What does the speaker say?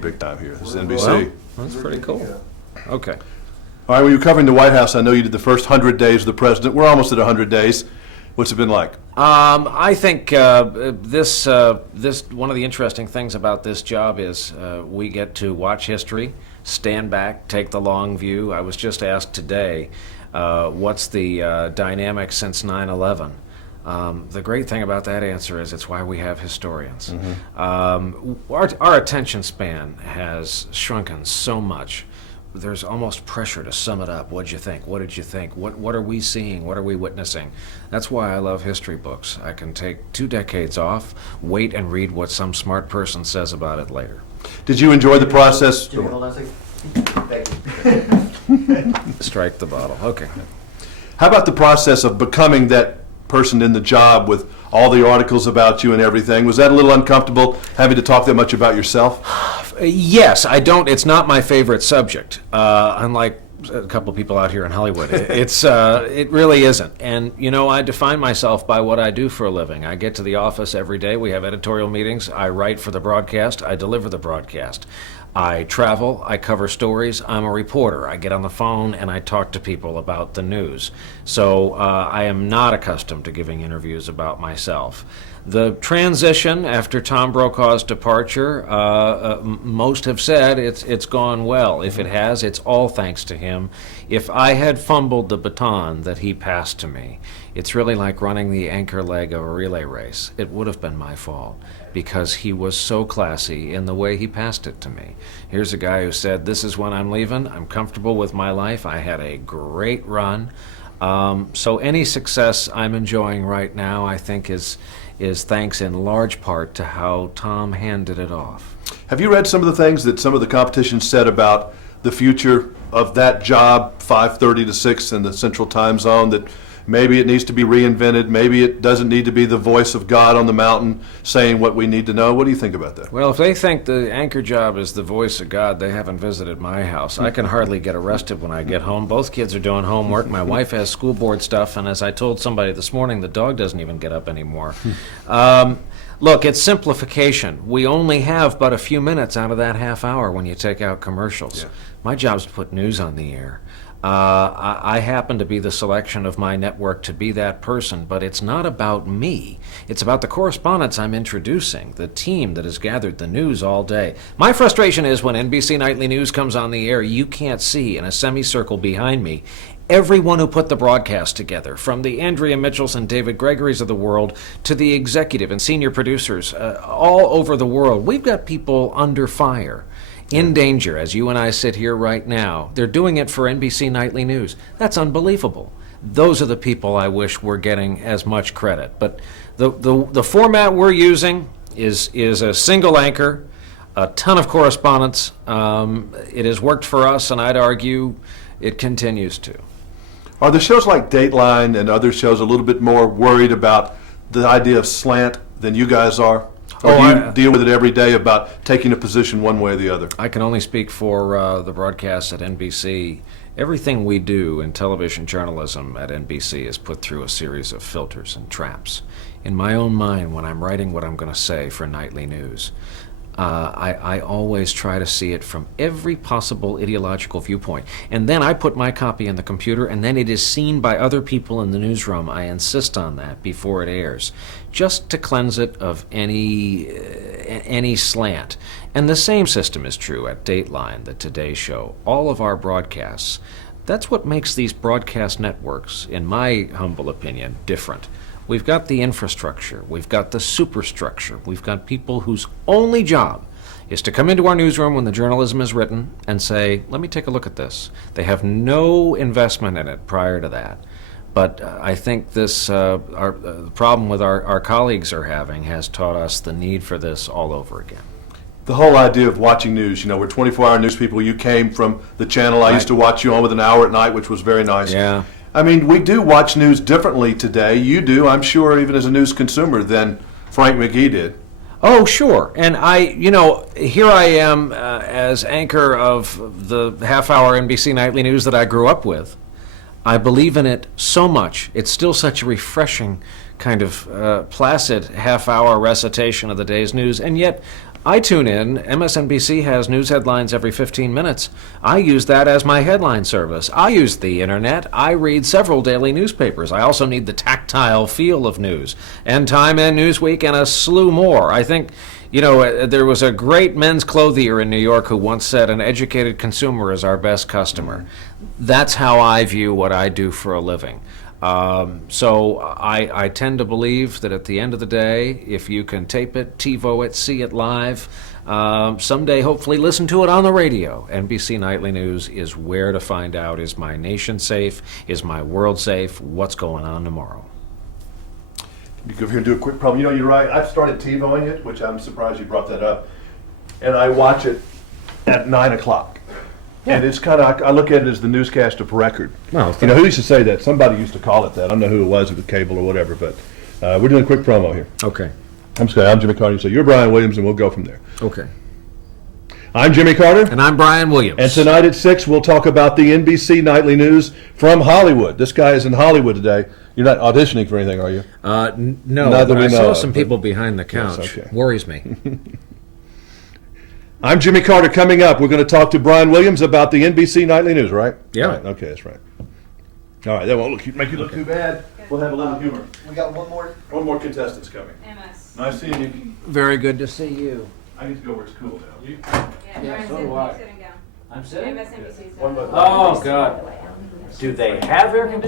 big time here. This is NBC. Well, that's pretty cool. Okay. All right, when you were covering the White House, I know you did the first 100 days of the president. We're almost at 100 days. What's it been like? I think this one of the interesting things about this job is we get to watch history, stand back, take the long view. I was just asked today, what's the dynamic since 9/11? The great thing about that answer is it's why we have historians. Our attention span has shrunken so much. There's almost pressure to sum it up. What'd you think? What did you think? What are we seeing? What are we witnessing? That's why I love history books. I can take 2 decades off, wait and read what some smart person says about it later. Did you enjoy the process? Jimmy, hold on a second. Thank you. Strike the bottle. Okay. How about the process of becoming that person in the job with all the articles about you and everything? Was that a little uncomfortable, having to talk that much about yourself? Yes, I don't. It's not my favorite subject. Unlike a couple people out here in Hollywood, it really isn't. And you know, I define myself by what I do for a living. I get to the office every day. We have editorial meetings. I write for the broadcast. I deliver the broadcast. I travel, I cover stories, I'm a reporter. I get on the phone and I talk to people about the news. So I am not accustomed to giving interviews about myself. The transition after Tom Brokaw's departure, most have said it's gone well. If it has, it's all thanks to him. If I had fumbled the baton that he passed to me, it's really like running the anchor leg of a relay race. It would have been my fault because he was so classy in the way he passed it to me. Here's a guy who said, this is when I'm leaving. I'm comfortable with my life. I had a great run. So any success I'm enjoying right now, I think, is thanks in large part to how Tom handed it off. Have you read some of the things that some of the competition said about the future of that job, 5:30 to 6 in the Central Time Zone, that maybe it needs to be reinvented, maybe it doesn't need to be the voice of God on the mountain saying what we need to know? What do you think about that? Well, if they think the anchor job is the voice of God, they haven't visited my house. I can hardly get arrested when I get home. Both kids are doing homework. My wife has school board stuff, and as I told somebody this morning, the dog doesn't even get up anymore. Look, it's simplification. We only have but a few minutes out of that half hour when you take out commercials. Yeah. My job's to put news on the air. I happen to be the selection of my network to be that person, but it's not about me. It's about the correspondents I'm introducing, the team that has gathered the news all day. My frustration is when NBC Nightly News comes on the air, you can't see in a semicircle behind me everyone who put the broadcast together, from the Andrea Mitchells and David Gregorys of the world to the executive and senior producers all over the world. We've got people under fire, in danger, as you and I sit here right now. They're doing it for NBC Nightly News. That's unbelievable. Those are the people I wish were getting as much credit. But the format we're using is a single anchor, a ton of correspondence. It has worked for us, and I'd argue it continues to. Are the shows like Dateline and other shows a little bit more worried about the idea of slant than you guys are? Or do you deal with it every day about taking a position one way or the other? I can only speak for the broadcasts at NBC. Everything we do in television journalism at NBC is put through a series of filters and traps. In my own mind, when I'm writing what I'm going to say for nightly news, I always try to see it from every possible ideological viewpoint. And then I put my copy in the computer, and then it is seen by other people in the newsroom. I insist on that before it airs, just to cleanse it of any slant. And the same system is true at Dateline, the Today Show, all of our broadcasts. That's what makes these broadcast networks, in my humble opinion, different. We've got the infrastructure, we've got the superstructure, we've got people whose only job is to come into our newsroom when the journalism is written and say, let me take a look at this. They have no investment in it prior to that. But I think this the problem with our colleagues are having has taught us the need for this all over again. The whole idea of watching news, you know, we're 24-hour news people. You came from the channel I used to watch you on with an hour at night, which was very nice. Yeah. I mean, we do watch news differently today. You do, I'm sure, even as a news consumer, than Frank McGee did. Oh, sure. And here I am as anchor of the half-hour NBC Nightly News that I grew up with. I believe in it so much. It's still such a refreshing kind of placid half-hour recitation of the day's news, and yet I tune in. MSNBC has news headlines every 15 minutes. I use that as my headline service. I use the internet. I read several daily newspapers. I also need the tactile feel of news. And Time and Newsweek and a slew more. I think, there was a great men's clothier in New York who once said, an educated consumer is our best customer. That's how I view what I do for a living. So I tend to believe that at the end of the day, if you can tape it, TiVo it, see it live, someday hopefully listen to it on the radio. NBC Nightly News is where to find out, is my nation safe, is my world safe, what's going on tomorrow. You go over here and do a quick promo. You're right. I've started TiVoing it, which I'm surprised you brought that up. And I watch it at 9 o'clock. Yeah. And it's kind of, I look at it as the newscast of record. Well, who used to say that? Somebody used to call it that. I don't know who it was, with cable or whatever, but we're doing a quick promo here. Okay. I'm Jimmy Carter. So you're Brian Williams, and we'll go from there. Okay. I'm Jimmy Carter. And I'm Brian Williams. And tonight at 6, we'll talk about the NBC Nightly News from Hollywood. This guy is in Hollywood today. You're not auditioning for anything, are you? No, Not that but we I know saw of, some but- people behind the couch. Yes, okay. Worries me. I'm Jimmy Carter. Coming up, we're going to talk to Brian Williams about the NBC Nightly News, right? Yeah. Right, okay, that's right. All right, that won't make you look too bad. We'll have a little humor. We got one more. One more contestant's coming. MS. Nice seeing you. Very good to see you. I need to go where it's cool now. Yeah, Yeah, Brian's so do I. sitting down. I'm sitting? MSNBC's One down. more. Oh, God. Do they have air conditioning?